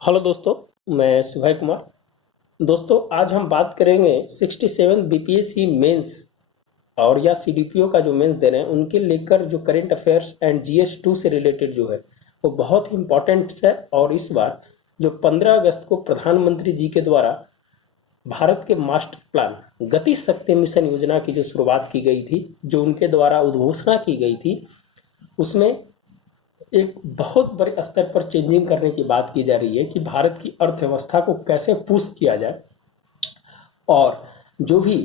Hello दोस्तों, मैं सुभय कुमार। दोस्तों, आज हम बात करेंगे 67 बीपीएससी मेंस और या सीडीपीओ का जो मेंस दे रहे हैं उनके लेकर जो करंट अफेयर्स एंड जीएस 2 से रिलेटेड जो है वो बहुत ही इम्पोर्टेंट है। और इस बार जो 15 अगस्त को प्रधानमंत्री जी के द्वारा भारत के मास्टर प्लान गति शक्ति मिशन योजना की जो शुरुआत की गई थी, जो उनके द्वारा उद्घोषणा की गई थी, उसमें एक बहुत बड़े स्तर पर चेंजिंग करने की बात की जा रही है कि भारत की अर्थव्यवस्था को कैसे पुश किया जाए। और जो भी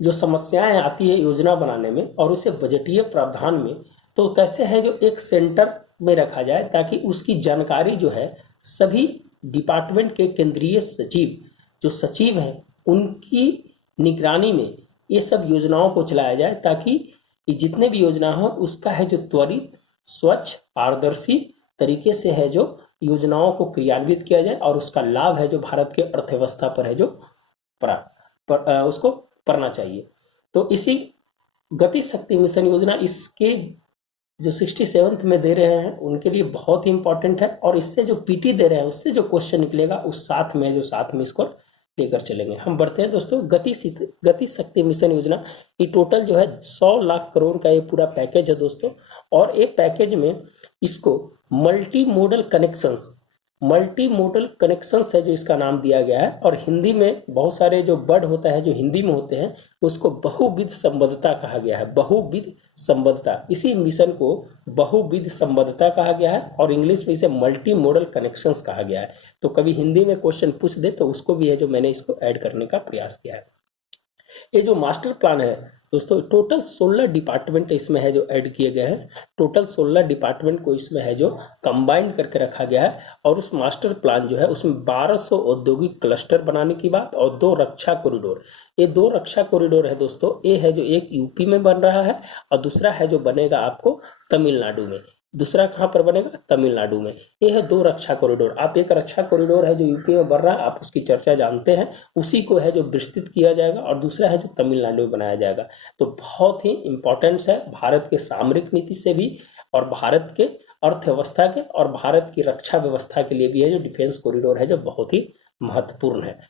जो समस्याएं आती है योजना बनाने में और उसे बजटीय प्रावधान में, तो कैसे है जो एक सेंटर में रखा जाए ताकि उसकी जानकारी जो है सभी डिपार्टमेंट के केंद्रीय सचिव जो सचिव हैं उनकी निगरानी में ये सब योजनाओं को चलाया जाए, ताकि ये जितने भी योजना हो उसका है जो त्वरित, स्वच्छ, पारदर्शी तरीके से है जो योजनाओं को क्रियान्वित किया जाए और उसका लाभ है जो भारत के अर्थव्यवस्था पर है जो पड़ा उसको पड़ना चाहिए। तो इसी गति शक्ति मिशन योजना इसके जो 67th में दे रहे हैं उनके लिए बहुत ही इंपॉर्टेंट है। और इससे जो पीटी दे रहे हैं उससे जो क्वेश्चन निकलेगा उस साथ में इसको लेकर चलेंगे। हम बढ़ते हैं दोस्तों, गति शक्ति मिशन योजना ये टोटल जो है 100 लाख करोड़ का ये पूरा पैकेज है दोस्तों। और एक पैकेज में इसको मल्टी मोडल कनेक्शंस है जो इसका नाम दिया गया है। और हिंदी में बहुत सारे जो वर्ड होता है जो हिंदी में होते हैं उसको बहुविध संबद्धता कहा गया है। बहुविध संबद्धता, इसी मिशन को बहुविध संबद्धता कहा गया है और इंग्लिश में इसे मल्टी मोडल कनेक्शंस कहा गया है। तो कभी हिंदी में क्वेश्चन पूछ दे तो उसको भी है जो मैंने इसको ऐड करने का प्रयास किया है। ये जो मास्टर प्लान है दोस्तों, टोटल 16 डिपार्टमेंट इसमें है जो ऐड किए गए हैं। टोटल 16 डिपार्टमेंट को इसमें है जो कंबाइंड करके रखा गया है। और उस मास्टर प्लान जो है उसमें 1200 औद्योगिक क्लस्टर बनाने की बात और 2 रक्षा कॉरिडोर। ये 2 रक्षा कॉरिडोर है दोस्तों, ये है जो एक यूपी में बन रहा है और दूसरा है जो बनेगा आपको तमिलनाडु में। दूसरा कहाँ पर बनेगा? तमिलनाडु में। ये है 2 रक्षा कॉरिडोर। आप एक रक्षा कॉरिडोर है जो यूपी में बन रहा है, आप उसकी चर्चा जानते हैं, उसी को है जो विस्तृत किया जाएगा और दूसरा है जो तमिलनाडु में बनाया जाएगा। तो बहुत ही इंपॉर्टेंस है भारत के सामरिक नीति से भी और भारत के अर्थव्यवस्था के और भारत की रक्षा व्यवस्था के लिए भी है जो डिफेंस कॉरिडोर है जो बहुत ही महत्वपूर्ण है।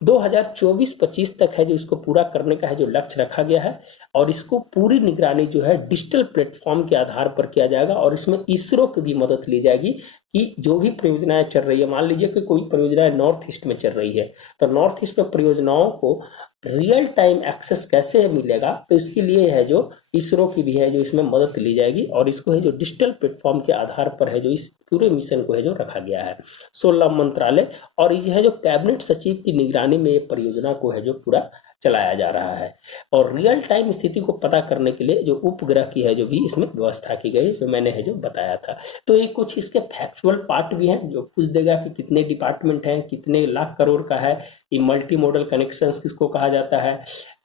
2024-25 तक है जो इसको पूरा करने का है जो लक्ष्य रखा गया है। और इसको पूरी निगरानी जो है डिजिटल प्लेटफॉर्म के आधार पर किया जाएगा और इसमें इसरो की भी मदद ली जाएगी कि जो भी परियोजनाएं चल रही है, मान लीजिए कि कोई परियोजना नॉर्थ ईस्ट में चल रही है तो नॉर्थ ईस्ट में परियोजनाओं को रियल टाइम एक्सेस कैसे मिलेगा, तो इसके लिए है जो इसरो की भी है जो इसमें मदद ली जाएगी। और इसको है जो डिजिटल प्लेटफॉर्म के आधार पर है जो इस पूरे मिशन को है जो रखा गया है। 16 मंत्रालय और ये है जो कैबिनेट सचिव की निगरानी में ये परियोजना को है जो पूरा चलाया जा रहा है। और रियल टाइम स्थिति को पता करने के लिए जो उपग्रह की है जो भी इसमें व्यवस्था की गई जो मैंने है जो बताया था। तो ये कुछ इसके फैक्चुअल पार्ट भी हैं जो पूछ देगा कि कितने डिपार्टमेंट हैं, कितने लाख करोड़ का है, ये मल्टी मॉडल कनेक्शंस किसको कहा जाता है,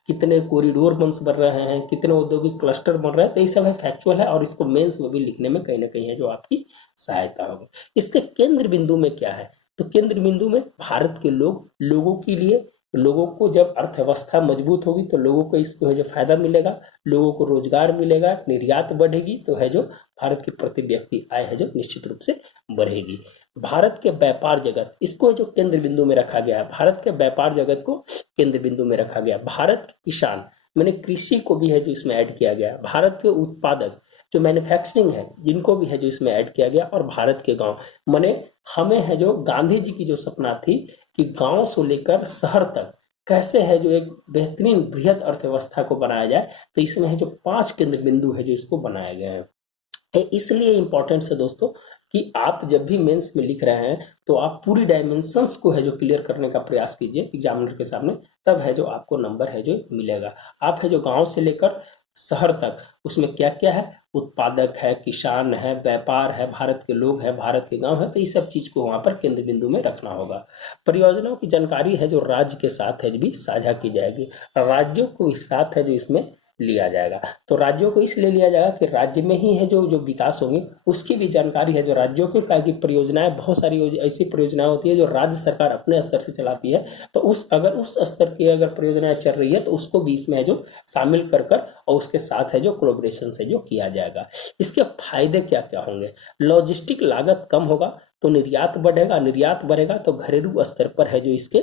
कितने कॉरिडोर बन रहे हैं, कितने औद्योगिक क्लस्टर बन रहे हैं। तो ये सब है फैक्चुअल है और इसको मेंस में भी लिखने में कहीं ना कहीं है जो आपकी सहायता होगी। इसके केंद्र बिंदु में क्या है? तो केंद्र बिंदु में भारत के लोगों के लिए, लोगों को जब अर्थव्यवस्था मजबूत होगी तो लोगों को इसको है जो फायदा मिलेगा, लोगों को रोजगार मिलेगा, निर्यात बढ़ेगी तो है जो भारत की प्रति व्यक्ति आय है जो निश्चित रूप से बढ़ेगी। भारत के व्यापार जगत, इसको जो केंद्र बिंदु में रखा गया है, भारत के व्यापार जगत को केंद्र बिंदु में रखा गया। भारत के किसान, मैंने कृषि को भी है जो इसमें ऐड किया गया। भारत के उत्पादक जो मैन्युफैक्चरिंग है जिनको भी है जो इसमें ऐड किया गया। और भारत के गांव, माने हमें है जो गांधी जी की जो सपना थी कि गांव से लेकर शहर तक कैसे है जो एक बेहतरीन बृहद अर्थव्यवस्था को बनाया जाए, तो इसमें है जो 5 केंद्र बिंदु है जो इसको बनाया गया है। इसलिए इंपॉर्टेंट है दोस्तों कि आप जब भी मेंस में लिख रहे हैं तो आप पूरी डायमेंशंस को है जो क्लियर करने का प्रयास कीजिए एग्जामिनर के सामने, तब है जो आपको नंबर है जो मिलेगा। आप है जो गांव से लेकर शहर तक उसमें क्या क्या है, उत्पादक है, किसान है, व्यापार है, भारत के लोग हैं, भारत के गांव है, तो ये सब चीज को वहां पर केंद्र बिंदु में रखना होगा। परियोजनाओं की जानकारी है जो राज्य के साथ है भी साझा की जाएगी, राज्यों को इस साथ है जो इसमें लिया जाएगा। तो राज्यों को इसलिए लिया जाएगा कि राज्य में ही है जो जो विकास होंगे उसकी भी जानकारी है जो राज्यों को, कि परियोजनाएं बहुत सारी ऐसी परियोजनाएं होती है जो राज्य सरकार अपने स्तर से चलाती है। तो अगर उस स्तर की अगर परियोजनाएं चल रही है तो उसको भी इसमें है जो शामिल कर और उसके साथ है जो कोलैबोरेशन से जो किया जाएगा। इसके फायदे क्या क्या होंगे? लॉजिस्टिक लागत कम होगा, तो निर्यात बढ़ेगा, निर्यात बढ़ेगा तो घरेलू स्तर पर है जो इसके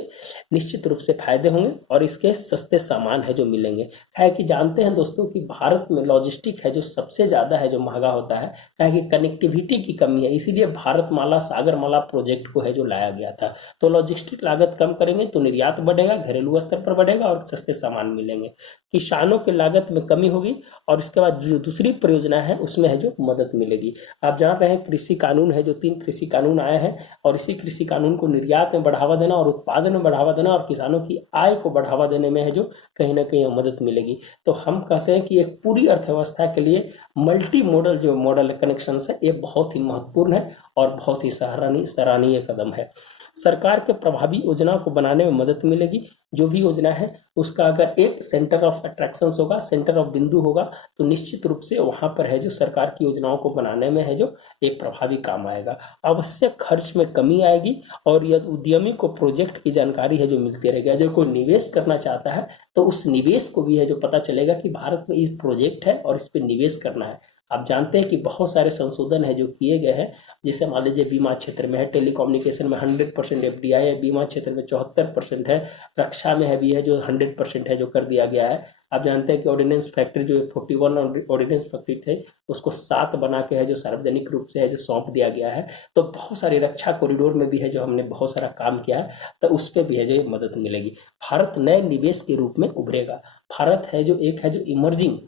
निश्चित रूप से फायदे होंगे और इसके सस्ते सामान है जो मिलेंगे। है कि जानते हैं दोस्तों कि भारत में लॉजिस्टिक है जो सबसे ज़्यादा है जो महंगा होता है, है कि कनेक्टिविटी की कमी है, इसीलिए भारतमाला सागरमाला प्रोजेक्ट को है जो लाया गया था। तो लॉजिस्टिक लागत कम करेंगे तो निर्यात बढ़ेगा, घरेलू स्तर पर बढ़ेगा और सस्ते सामान मिलेंगे। किसानों के लागत में कमी होगी और इसके बाद जो दूसरी परियोजना है उसमें है जो मदद मिलेगी। आप जान रहे हैं कृषि कानून है जो 3 कृषि कानून आए हैं और इसी कृषि कानून को निर्यात में बढ़ावा देना और उत्पादन में बढ़ावा देना और किसानों की आय को बढ़ावा देने में है जो कहीं ना कहीं मदद मिलेगी। तो हम कहते हैं कि एक पूरी अर्थव्यवस्था के लिए मल्टी मॉडल जो मॉडल कनेक्शन है ये बहुत ही महत्वपूर्ण है और बहुत ही सराहनीय कदम है। सरकार के प्रभावी योजना को बनाने में मदद मिलेगी। जो भी योजना है उसका अगर एक सेंटर ऑफ अट्रैक्शन होगा, सेंटर ऑफ बिंदु होगा, तो निश्चित रूप से वहां पर है जो सरकार की योजनाओं को बनाने में है जो एक प्रभावी काम आएगा। आवश्यक खर्च में कमी आएगी और यदि उद्यमी को प्रोजेक्ट की जानकारी है जो मिलती रहेगी, जो कोई निवेश करना चाहता है तो उस निवेश को भी है जो पता चलेगा कि भारत में इस प्रोजेक्ट है और इस पर निवेश करना है। आप जानते हैं कि बहुत सारे संशोधन है जो किए गए हैं, जैसे मान लीजिए बीमा क्षेत्र में है, टेलीकम्युनिकेशन में 100% एफडीआई है, बीमा क्षेत्र में 74% है, रक्षा में है भी है जो 100% है जो कर दिया गया है। आप जानते हैं कि ऑर्डिनेंस फैक्ट्री जो 41 ऑर्डिनेंस फैक्ट्री थे उसको 7 बना के है जो सार्वजनिक रूप से है जो सौंप दिया गया है। तो बहुत सारी रक्षा कॉरिडोर में भी है जो हमने बहुत सारा काम किया है, तो उस पर भी है जो मदद मिलेगी। भारत नए निवेश के रूप में उभरेगा। भारत है जो एक है जो इमर्जिंग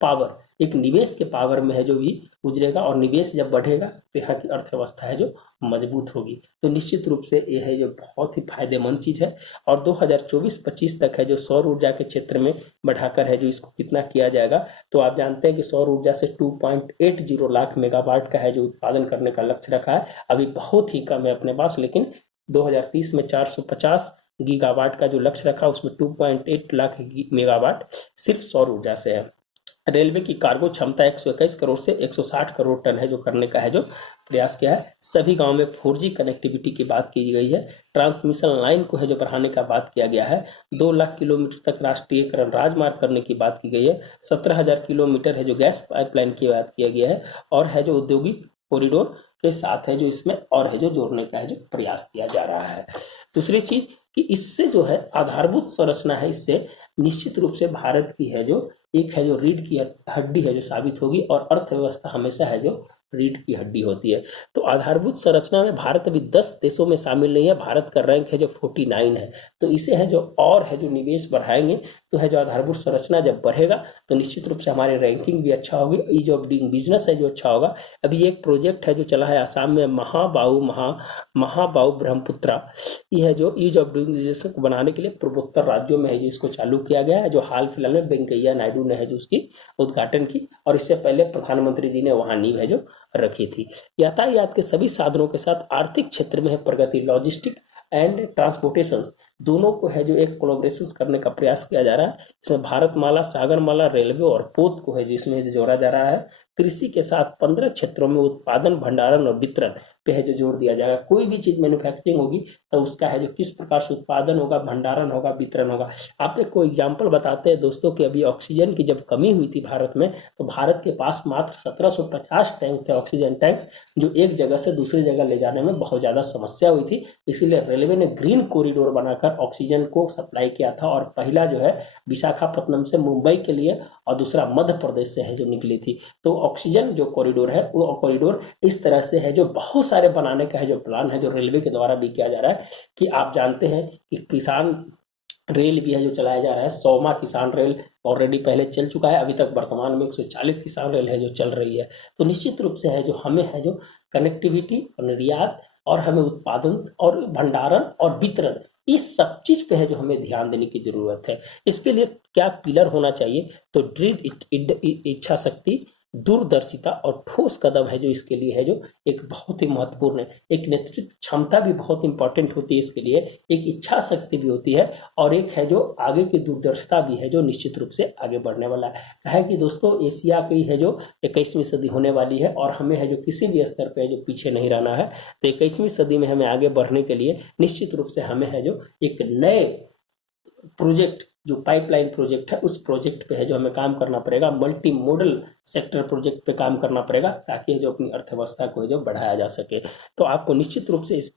पावर, एक निवेश के पावर में है जो भी गुजरेगा और निवेश जब बढ़ेगा तो यहाँ की अर्थव्यवस्था है जो मजबूत होगी। तो निश्चित रूप से ये है जो बहुत ही फायदेमंद चीज़ है। और 2024-25 तक है जो सौर ऊर्जा के क्षेत्र में बढ़ाकर है जो इसको कितना किया जाएगा, तो आप जानते हैं कि सौर ऊर्जा से 2.80 लाख मेगावाट का है जो उत्पादन करने का लक्ष्य रखा है। अभी बहुत ही कम है अपने पास, लेकिन 2030 में 450 गीगावाट का जो लक्ष्य रखा उसमें 2.8 लाख मेगावाट सिर्फ सौर ऊर्जा से है। रेलवे की कार्गो क्षमता 121 करोड़ से 160 करोड़ टन है जो करने का है जो प्रयास किया है। सभी गांव में 4G कनेक्टिविटी की बात की गई है। ट्रांसमिशन लाइन को है जो बढ़ाने का बात किया गया है। 2 लाख किलोमीटर तक राष्ट्रीयकरण राजमार्ग करने की बात की गई है। 17,000 किलोमीटर है जो गैस पाइपलाइन की बात किया गया है और है जो औद्योगिक कॉरिडोर के साथ है जो इसमें और है जो जोड़ने का है जो प्रयास किया जा रहा है। दूसरी चीज कि इससे जो है आधारभूत संरचना है, इससे निश्चित रूप से भारत की है जो एक है जो रीढ़ की हड्डी है जो साबित होगी और अर्थव्यवस्था हमेशा है जो रीढ़ की हड्डी होती है। तो आधारभूत संरचना में भारत अभी 10 देशों में शामिल नहीं है। भारत का रैंक है जो 49 है। तो इसे है जो और है जो निवेश बढ़ाएंगे तो है जो आधारभूत संरचना जब बढ़ेगा तो निश्चित रूप से हमारी रैंकिंग भी अच्छा होगी, ईज ऑफ डूइंग बिजनेस है जो अच्छा होगा। अभी एक प्रोजेक्ट है जो चला है आसाम में, महाबाहु ब्रह्मपुत्रा, ये है जो ईज ऑफ डूइंग बिजनेस को बनाने के लिए पूर्वोत्तर राज्यों में है जो इसको चालू किया गया है, जो हाल फिलहाल में वेंकैया नायडू ने है जो उसकी उद्घाटन की और इससे पहले प्रधानमंत्री जी ने वहाँ नींव है जो रखी थी। यातायात के सभी साधनों के साथ आर्थिक क्षेत्र में है प्रगति, लॉजिस्टिक एंड ट्रांसपोर्टेशन दोनों को है जो एक कोलैबोरेशन करने का प्रयास किया जा रहा है। इसमें भारतमाला, सागरमाला, रेलवे और पोत को है जिसमें जोड़ा जा रहा है। कृषि के साथ 15 क्षेत्रों में उत्पादन, भंडारण और वितरण पे है जो जोर दिया जाएगा। कोई भी चीज मैन्युफैक्चरिंग होगी तो उसका है जो किस प्रकार से उत्पादन होगा, भंडारण होगा, वितरण होगा। आपने कोई एग्जाम्पल बताते हैं दोस्तों कि अभी ऑक्सीजन की जब कमी हुई थी भारत में, तो भारत के पास मात्र 1750 टैंक थे ऑक्सीजन टैंक्स, जो एक जगह से दूसरी जगह ले जाने में बहुत ज्यादा समस्या हुई थी। इसीलिए रेलवे ने ग्रीन कॉरिडोर बनाकर ऑक्सीजन को सप्लाई किया था और पहला जो है विशाखापट्टनम से मुंबई के लिए और दूसरा मध्य प्रदेश से है जो निकली थी। तो ऑक्सीजन जो कॉरिडोर है वो कॉरिडोर इस तरह से है जो बहुत सारे बनाने का है जो प्लान है जो रेलवे के द्वारा भी किया जा रहा है। कि आप जानते हैं कि किसान रेल भी है जो चलाया जा रहा है। 100वां किसान रेल ऑलरेडी पहले चल चुका है, अभी तक वर्तमान में 140 किसान रेल है जो चल रही है। तो निश्चित रूप से है जो हमें है जो कनेक्टिविटी और निर्यात और हमें उत्पादन और भंडारण और वितरण, इस सब चीज पे है जो हमें ध्यान देने की जरूरत है। इसके लिए क्या पिलर होना चाहिए, तो दृढ़ इच्छा शक्ति, दूरदर्शिता और ठोस कदम है जो इसके लिए है जो एक बहुत ही महत्वपूर्ण है। एक नेतृत्व क्षमता भी बहुत इंपॉर्टेंट होती है इसके लिए, एक इच्छा शक्ति भी होती है और एक है जो आगे की दूरदर्शिता भी है जो निश्चित रूप से आगे बढ़ने वाला है कि दोस्तों एशिया की है जो 21वीं सदी होने वाली है और हमें है जो किसी भी स्तर पर जो पीछे नहीं रहना है। तो 21वीं सदी में हमें आगे बढ़ने के लिए निश्चित रूप से हमें है जो एक नए प्रोजेक्ट जो पाइपलाइन प्रोजेक्ट है उस प्रोजेक्ट पे है जो हमें काम करना पड़ेगा, मल्टी मॉडल सेक्टर प्रोजेक्ट पे काम करना पड़ेगा, ताकि जो अपनी अर्थव्यवस्था को जो बढ़ाया जा सके। तो आपको निश्चित रूप से इस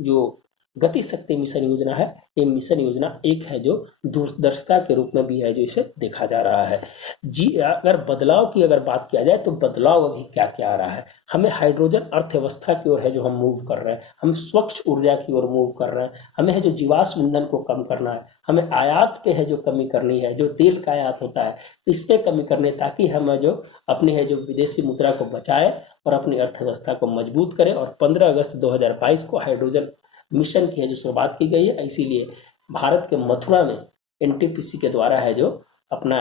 जो गति शक्ति मिशन योजना है, ये मिशन योजना एक है जो दूरदर्शिता के रूप में भी है जो इसे देखा जा रहा है। जी, अगर बदलाव की अगर बात किया जाए तो बदलाव अभी क्या क्या आ रहा है, हमें हाइड्रोजन अर्थव्यवस्था की ओर है जो हम मूव कर रहे हैं, हम स्वच्छ ऊर्जा की ओर मूव कर रहे हैं, हमें है जो जीवाश्म ईंधन को कम करना है, हमें आयात पे है जो कमी करनी है, जो तेल का आयात होता है इस पे कमी करनी है, ताकि हम जो अपनी है जो विदेशी मुद्रा को बचाए और अपनी अर्थव्यवस्था को मजबूत करें। और 15 अगस्त 2022 को हाइड्रोजन मिशन की है जो शुरुआत की गई है। इसीलिए भारत के मथुरा में एनटीपीसी के द्वारा है जो अपना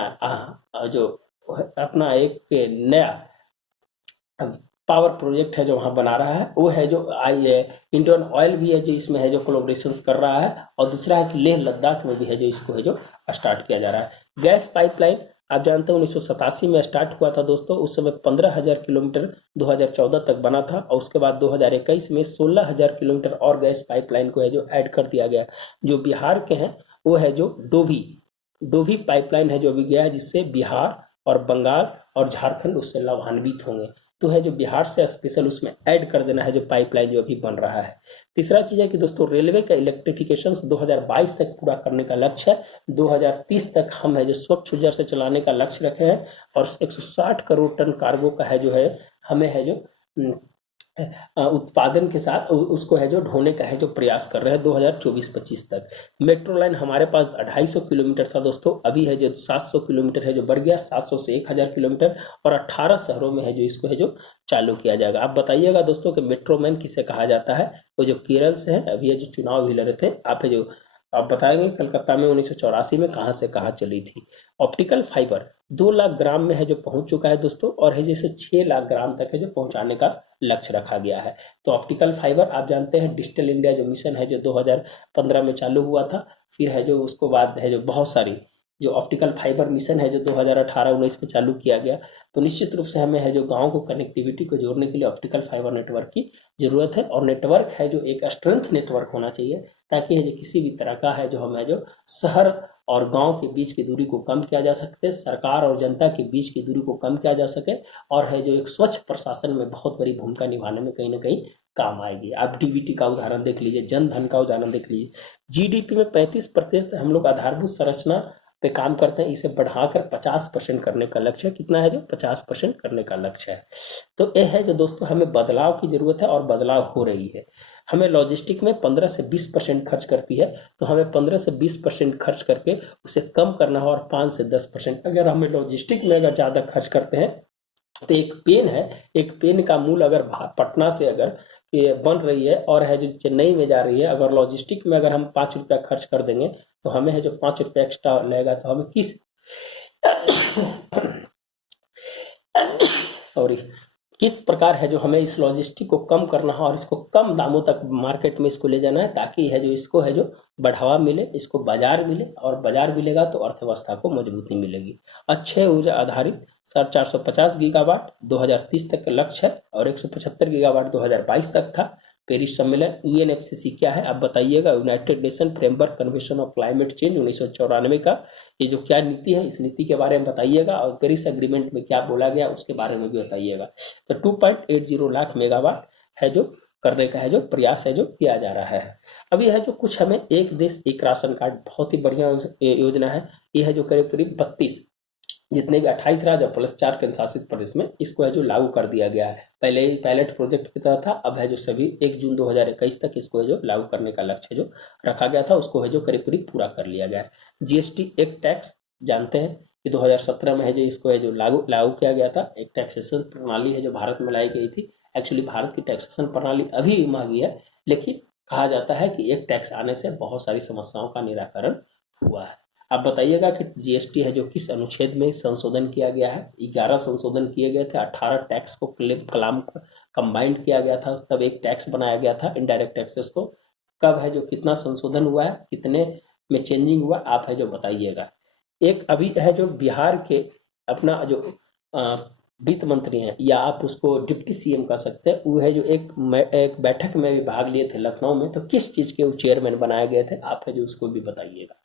एक नया पावर प्रोजेक्ट है जो वहाँ बना रहा है, वो है जो इंडियन ऑयल भी है जो इसमें है जो कोलैबोरेशन कर रहा है, और दूसरा है कि लेह लद्दाख में भी है जो इसको है जो स्टार्ट किया जा रहा है। गैस पाइपलाइन आप जानते हैं 1987 में स्टार्ट हुआ था दोस्तों, उस समय 15,000 किलोमीटर 2014 तक बना था, और उसके बाद 2021 में 16,000 किलोमीटर और गैस पाइपलाइन को है जो ऐड कर दिया गया। जो बिहार के हैं वो है जो डोभी पाइपलाइन है जो अभी गया है, जिससे बिहार और बंगाल और झारखंड उससे लाभान्वित होंगे। तो है जो बिहार से स्पेशल उसमें ऐड कर देना है जो पाइपलाइन जो अभी बन रहा है। तीसरा चीज़ है कि दोस्तों रेलवे का इलेक्ट्रिफिकेशन 2022 तक पूरा करने का लक्ष्य है। 2030 तक हम है जो स्वच्छ ऊर्जा से चलाने का लक्ष्य रखे हैं, और 160 करोड़ टन कार्गो का है जो है हमें है जो उत्पादन के साथ उसको है जो ढोने का है जो प्रयास कर रहे हैं 2024-25 तक। मेट्रो लाइन हमारे पास 250 किलोमीटर था दोस्तों, अभी है जो 700 किलोमीटर है जो बढ़ गया, 700 से 1000 किलोमीटर, और 18 शहरों में है जो इसको है जो चालू किया जाएगा। आप बताइएगा दोस्तों कि मेट्रो मैन किसे कहा जाता है, वो जो केरल से है, अभी ये जो चुनाव भी लड़े थे, आप बताएंगे कलकत्ता में 1984 में कहाँ से कहाँ चली थी। ऑप्टिकल फाइबर 2 लाख ग्राम में है जो पहुंच चुका है दोस्तों, और है जैसे 6 लाख ग्राम तक है जो पहुंचाने का लक्ष्य रखा गया है। तो ऑप्टिकल फाइबर आप जानते हैं डिजिटल इंडिया जो मिशन है जो 2015 में चालू हुआ था, फिर है जो उसको बाद है जो बहुत सारी जो ऑप्टिकल फाइबर मिशन है जो 2018-19 में चालू किया गया। तो निश्चित रूप से हमें है जो गाँव को कनेक्टिविटी को जोड़ने के लिए ऑप्टिकल फाइबर नेटवर्क की जरूरत है, और नेटवर्क है जो एक स्ट्रेंथ नेटवर्क होना चाहिए, ताकि है जो किसी भी तरह का है जो हमें जो शहर और गांव के बीच की दूरी को कम किया जा सके, सरकार और जनता के बीच की दूरी को कम किया जा सके, और है जो एक स्वच्छ प्रशासन में बहुत बड़ी भूमिका निभाने में कहीं ना कहीं काम आएगी। आप डीबीटी का उदाहरण देख लीजिए, जन धन का उदाहरण देख लीजिए। जीडीपी में 35% हम लोग आधारभूत संरचना पे काम करते हैं, इसे बढ़ाकर 50% करने का लक्ष्य है। कितना है जो 50% करने का लक्ष्य है। तो यह है जो दोस्तों हमें बदलाव की जरूरत है, और बदलाव हो रही है। हमें लॉजिस्टिक में 15 से 20% खर्च करती है, तो हमें 15 से 20% खर्च करके उसे कम करना है, और 5 से 10%। अगर हमें लॉजिस्टिक में अगर ज़्यादा खर्च करते हैं तो एक पेन का मूल अगर पटना से अगर ये बन रही है और है जो चेन्नई में जा रही है, अगर लॉजिस्टिक में अगर हम 5 रुपया खर्च कर देंगे तो हमें है जो 5 रुपया एक्स्ट्रा लगेगा, तो हमें किस प्रकार है जो हमें इस लॉजिस्टिक को कम करना है और इसको कम दामों तक मार्केट में इसको ले जाना है, ताकि है जो इसको है जो बढ़ावा मिले, इसको बाजार मिले, और बाजार मिलेगा तो अर्थव्यवस्था को मजबूती मिलेगी। अच्छे ऊर्जा आधारित 450 गीगावाट 2030 तक का लक्ष्य है, और 175 गीगावाट 2022 तक था। पेरिस सम्मेलन यूएनएफसीसी क्या है आप बताइएगा, United nation framework convention of climate change 1994 का ये जो क्या नीति है, इस नीति के बारे में बताइएगा, और पेरिस एग्रीमेंट में क्या बोला गया उसके बारे में भी बताइएगा। तो 2.80 लाख मेगावाट है जो करने का है जो प्रयास है जो किया जा रहा है। अभी है जो कुछ हमें एक देश एक राशन कार्ड बहुत ही बढ़िया योजना है, ये है जो करीब करीब 32 जितने भी 28 राज्य प्लस 4 केंद्र शासित प्रदेश में इसको है जो लागू कर दिया गया है। पहले ही पायलट प्रोजेक्ट की तरह था, अब है जो सभी 1 जून 2021 तक इसको है जो लागू करने का लक्ष्य जो रखा गया था उसको है जो करीब करीब पूरा कर लिया गया है। जीएसटी एक टैक्स जानते हैं कि 2017 में है जो इसको है जो लागू किया गया था। एक टैक्सेशन प्रणाली है जो भारत में लाई गई थी। एक्चुअली भारत की टैक्सेशन प्रणाली अभी मांगी है, लेकिन कहा जाता है कि एक टैक्स आने से बहुत सारी समस्याओं का निराकरण हुआ है। आप बताइएगा कि जीएसटी है जो किस अनुच्छेद में संशोधन किया गया है। 11 संशोधन किए गए थे, 18 टैक्स को कंबाइंड किया गया था, तब एक टैक्स बनाया गया था इनडायरेक्ट टैक्सेस को। कब है जो कितना संशोधन हुआ है, कितने में चेंजिंग हुआ, आप है जो बताइएगा। एक अभी है जो बिहार के अपना जो वित्त मंत्री हैं, या आप उसको डिप्टी सीएम कह सकते हैं, वो है जो एक बैठक में भी भाग लिए थे लखनऊ में, तो किस चीज़ के वो चेयरमैन बनाए गए थे, आप है जो उसको भी बताइएगा।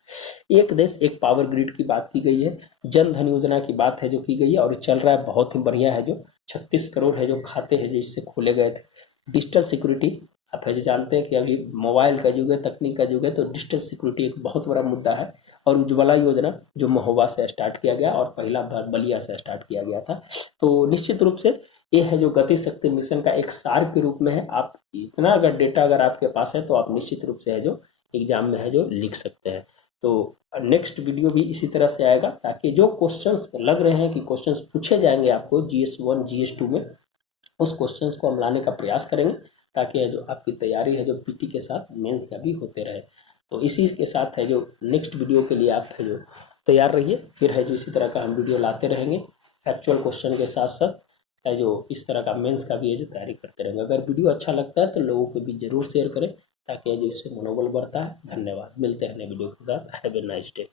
एक देश एक पावर ग्रिड की बात की गई है, जन धन योजना की बात है जो की गई है, और चल रहा है, बहुत ही बढ़िया है। जो 36 करोड़ है जो खाते हैं जो इससे खोले गए थे। डिजिटल सिक्योरिटी, आप है जो जानते हैं कि अभी मोबाइल का युग है, तकनीक का युग है, तो डिजिटल सिक्योरिटी एक बहुत बड़ा मुद्दा है। और उज्ज्वला योजना जो महोबा से स्टार्ट किया गया और पहला बार बलिया से स्टार्ट किया गया था। तो निश्चित रूप से ये है जो गति शक्ति मिशन का एक सार के रूप में है। आप इतना अगर डेटा अगर आपके पास है तो आप निश्चित रूप से है जो एग्जाम में है जो लिख सकते हैं। तो नेक्स्ट वीडियो भी इसी तरह से आएगा, ताकि जो क्वेश्चंस लग रहे हैं कि क्वेश्चंस पूछे जाएंगे आपको GS1 GS2 में, उस क्वेश्चंस को हम लाने का प्रयास करेंगे, ताकि जो आपकी तैयारी है जो पीटी के साथ मेंस का भी होते रहे। तो इसी के साथ है जो नेक्स्ट वीडियो के लिए आप है जो तैयार रहिए, फिर है जो इसी तरह का हम वीडियो लाते रहेंगे फैक्चुअल क्वेश्चन के साथ साथ, है जो इस तरह का मेंस का भी है जो तैयारी करते रहेंगे। अगर वीडियो अच्छा लगता है तो लोगों को भी जरूर शेयर करें, ताकि जो इससे मनोबल बढ़ता है। धन्यवाद, मिलते हैं नए वीडियो के साथ। Have a nice day.